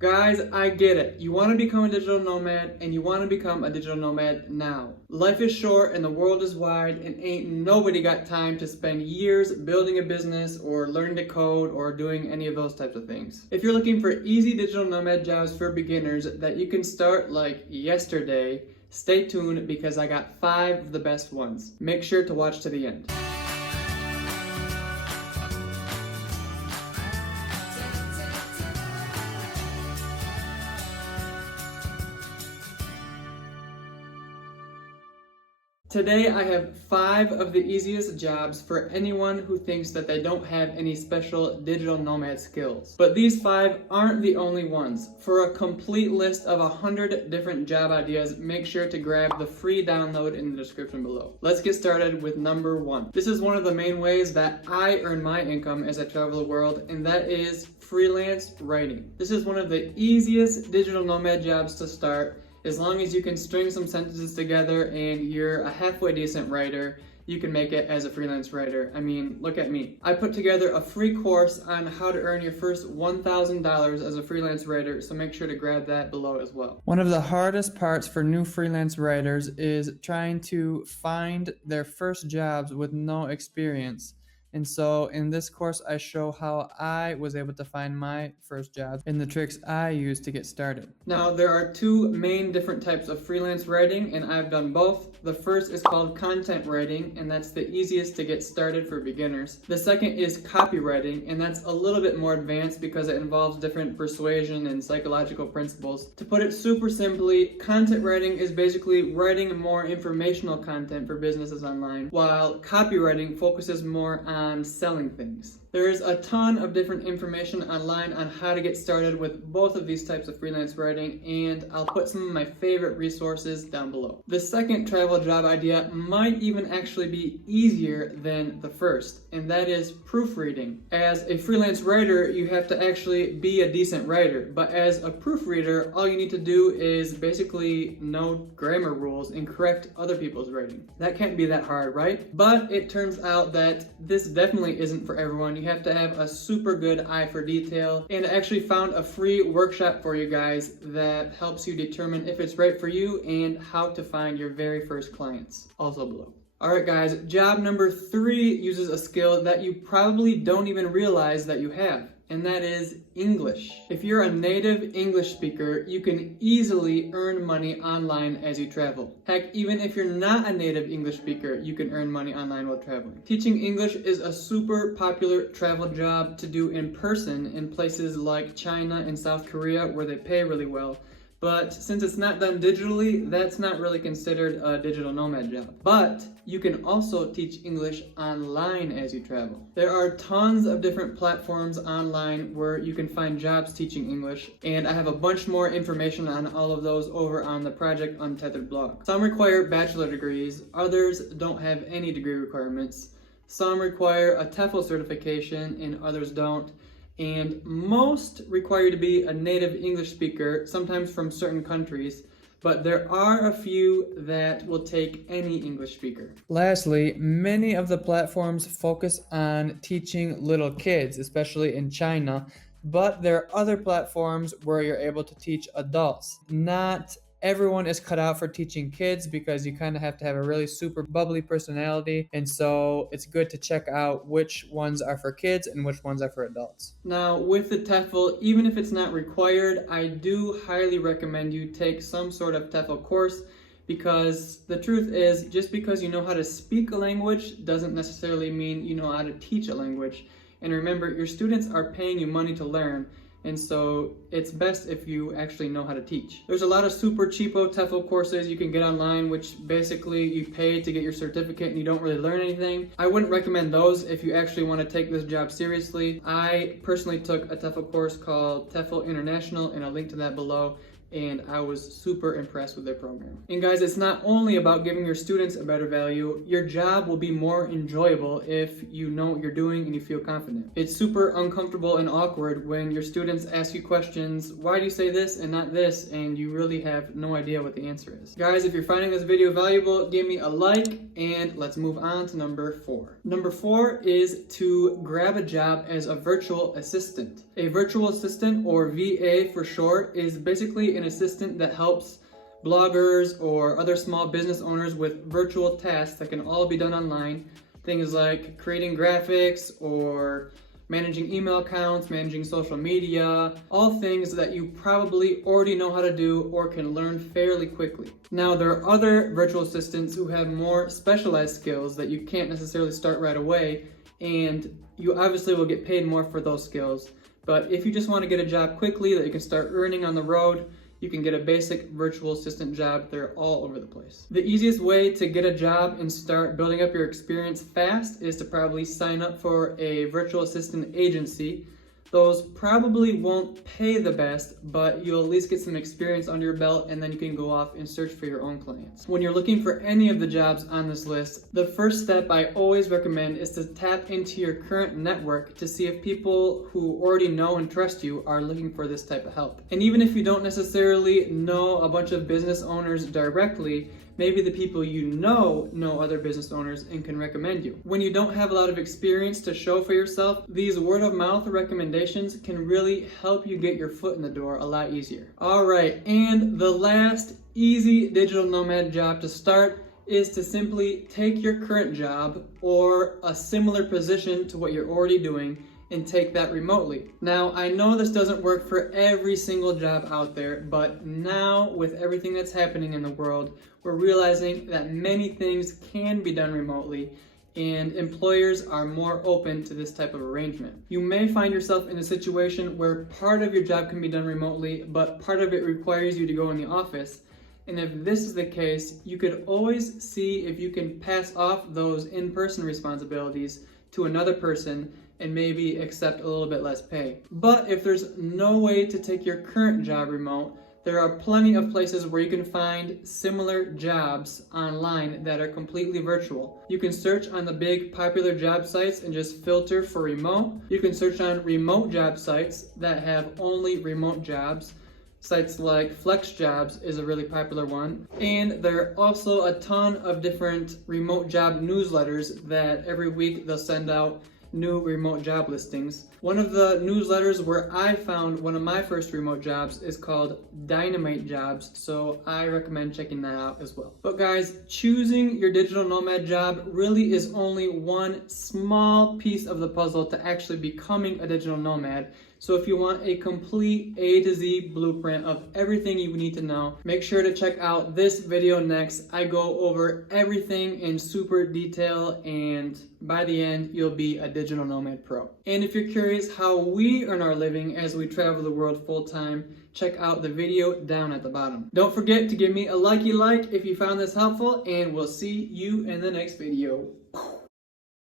Guys, I get it. You want to become a digital nomad and you want to become a digital nomad now. Life is short and the world is wide and ain't nobody got time to spend years building a business or learning to code or doing any of those types of things. If you're looking for easy digital nomad jobs for beginners that you can start like yesterday, stay tuned because I got 5 of the best ones. Make sure to watch to the end. Today I have 5 of the easiest jobs for anyone who thinks that they don't have any special digital nomad skills. But these 5 aren't the only ones. For a complete list of 100 different job ideas, make sure to grab the free download in the description below. Let's get started with number 1. This is one of the main ways that I earn my income as I travel the world, and that is freelance writing. This is one of the easiest digital nomad jobs to start. As long as you can string some sentences together and you're a halfway decent writer, you can make it as a freelance writer. I mean, look at me. I put together a free course on how to earn your first $1,000 as a freelance writer, so make sure to grab that below as well. One of the hardest parts for new freelance writers is trying to find their first jobs with no experience. And so in this course, I show how I was able to find my first job and the tricks I used to get started. Now, there are 2 main different types of freelance writing, and I've done both. The first is called content writing, and that's the easiest to get started for beginners. The second is copywriting, and that's a little bit more advanced because it involves different persuasion and psychological principles. To put it super simply, content writing is basically writing more informational content for businesses online, while copywriting focuses more on selling things. There is a ton of different information online on how to get started with both of these types of freelance writing, and I'll put some of my favorite resources down below. The second travel job idea might even actually be easier than the first, and that is proofreading. As a freelance writer, you have to actually be a decent writer, but as a proofreader, all you need to do is basically know grammar rules and correct other people's writing. That can't be that hard, right? But it turns out that this definitely isn't for everyone. You have to have a super good eye for detail, and I actually found a free workshop for you guys that helps you determine if it's right for you and how to find your very first clients, also below. Alright guys, job number 3 uses a skill that you probably don't even realize that you have, and that is English. If you're a native English speaker, you can easily earn money online as you travel. Heck, even if you're not a native English speaker, you can earn money online while traveling. Teaching English is a super popular travel job to do in person in places like China and South Korea where they pay really well. But since it's not done digitally, that's not really considered a digital nomad job. But you can also teach English online as you travel. There are tons of different platforms online where you can find jobs teaching English, and I have a bunch more information on all of those over on the Project Untethered blog. Some require bachelor degrees, others don't have any degree requirements. Some require a TEFL certification and others don't. And most require you to be a native English speaker, sometimes from certain countries, but there are a few that will take any English speaker. Lastly, many of the platforms focus on teaching little kids, especially in China, but there are other platforms where you're able to teach adults. Not everyone is cut out for teaching kids because you kind of have to have a really super bubbly personality, and so it's good to check out which ones are for kids and which ones are for adults. Now, with the TEFL, even if it's not required, I do highly recommend you take some sort of TEFL course, because the truth is, just because you know how to speak a language doesn't necessarily mean you know how to teach a language. And remember, your students are paying you money to learn, and so it's best if you actually know how to teach. There's a lot of super cheapo TEFL courses you can get online, which basically you pay to get your certificate and you don't really learn anything. I wouldn't recommend those if you actually want to take this job seriously. I personally took a TEFL course called TEFL International, and I'll link to that below. and I was super impressed with their program. And guys, it's not only about giving your students a better value, your job will be more enjoyable if you know what you're doing and you feel confident. It's super uncomfortable and awkward when your students ask you questions, why do you say this and not this, and you really have no idea what the answer is. Guys, if you're finding this video valuable, give me a like, and let's move on to number 4. Number 4 is to grab a job as a virtual assistant. A virtual assistant, or VA for short, is basically an assistant that helps bloggers or other small business owners with virtual tasks that can all be done online. Things like creating graphics or managing email accounts, managing social media, all things that you probably already know how to do or can learn fairly quickly. Now, there are other virtual assistants who have more specialized skills that you can't necessarily start right away, and you obviously will get paid more for those skills. But if you just want to get a job quickly that you can start earning on the road, you can get a basic virtual assistant job. They're all over the place. The easiest way to get a job and start building up your experience fast is to probably sign up for a virtual assistant agency. Those probably won't pay the best, but you'll at least get some experience under your belt, and then you can go off and search for your own clients. When you're looking for any of the jobs on this list, the first step I always recommend is to tap into your current network to see if people who already know and trust you are looking for this type of help. And even if you don't necessarily know a bunch of business owners directly, maybe the people you know other business owners and can recommend you. When you don't have a lot of experience to show for yourself, these word of mouth recommendations can really help you get your foot in the door a lot easier. All right, and the last easy digital nomad job to start is to simply take your current job or a similar position to what you're already doing and take that remotely. Now, I know this doesn't work for every single job out there, but now with everything that's happening in the world, we're realizing that many things can be done remotely, and employers are more open to this type of arrangement. You may find yourself in a situation where part of your job can be done remotely, but part of it requires you to go in the office. And if this is the case, you could always see if you can pass off those in-person responsibilities to another person and maybe accept a little bit less pay. But if there's no way to take your current job remote, there are plenty of places where you can find similar jobs online that are completely virtual. You can search on the big popular job sites and just filter for remote. You can search on remote job sites that have only remote jobs. Sites like Flex Jobs is a really popular one. And there are also a ton of different remote job newsletters that every week they'll send out new remote job listings. One of the newsletters where I found one of my first remote jobs is called Dynamite Jobs, so I recommend checking that out as well. But guys, choosing your digital nomad job really is only one small piece of the puzzle to actually becoming a digital nomad. So if you want a complete A to Z blueprint of everything you need to know, make sure to check out this video next. I go over everything in super detail, and by the end, you'll be a digital nomad pro. And if you're curious how we earn our living as we travel the world full time, check out the video down at the bottom. Don't forget to give me a likey like if you found this helpful, and we'll see you in the next video.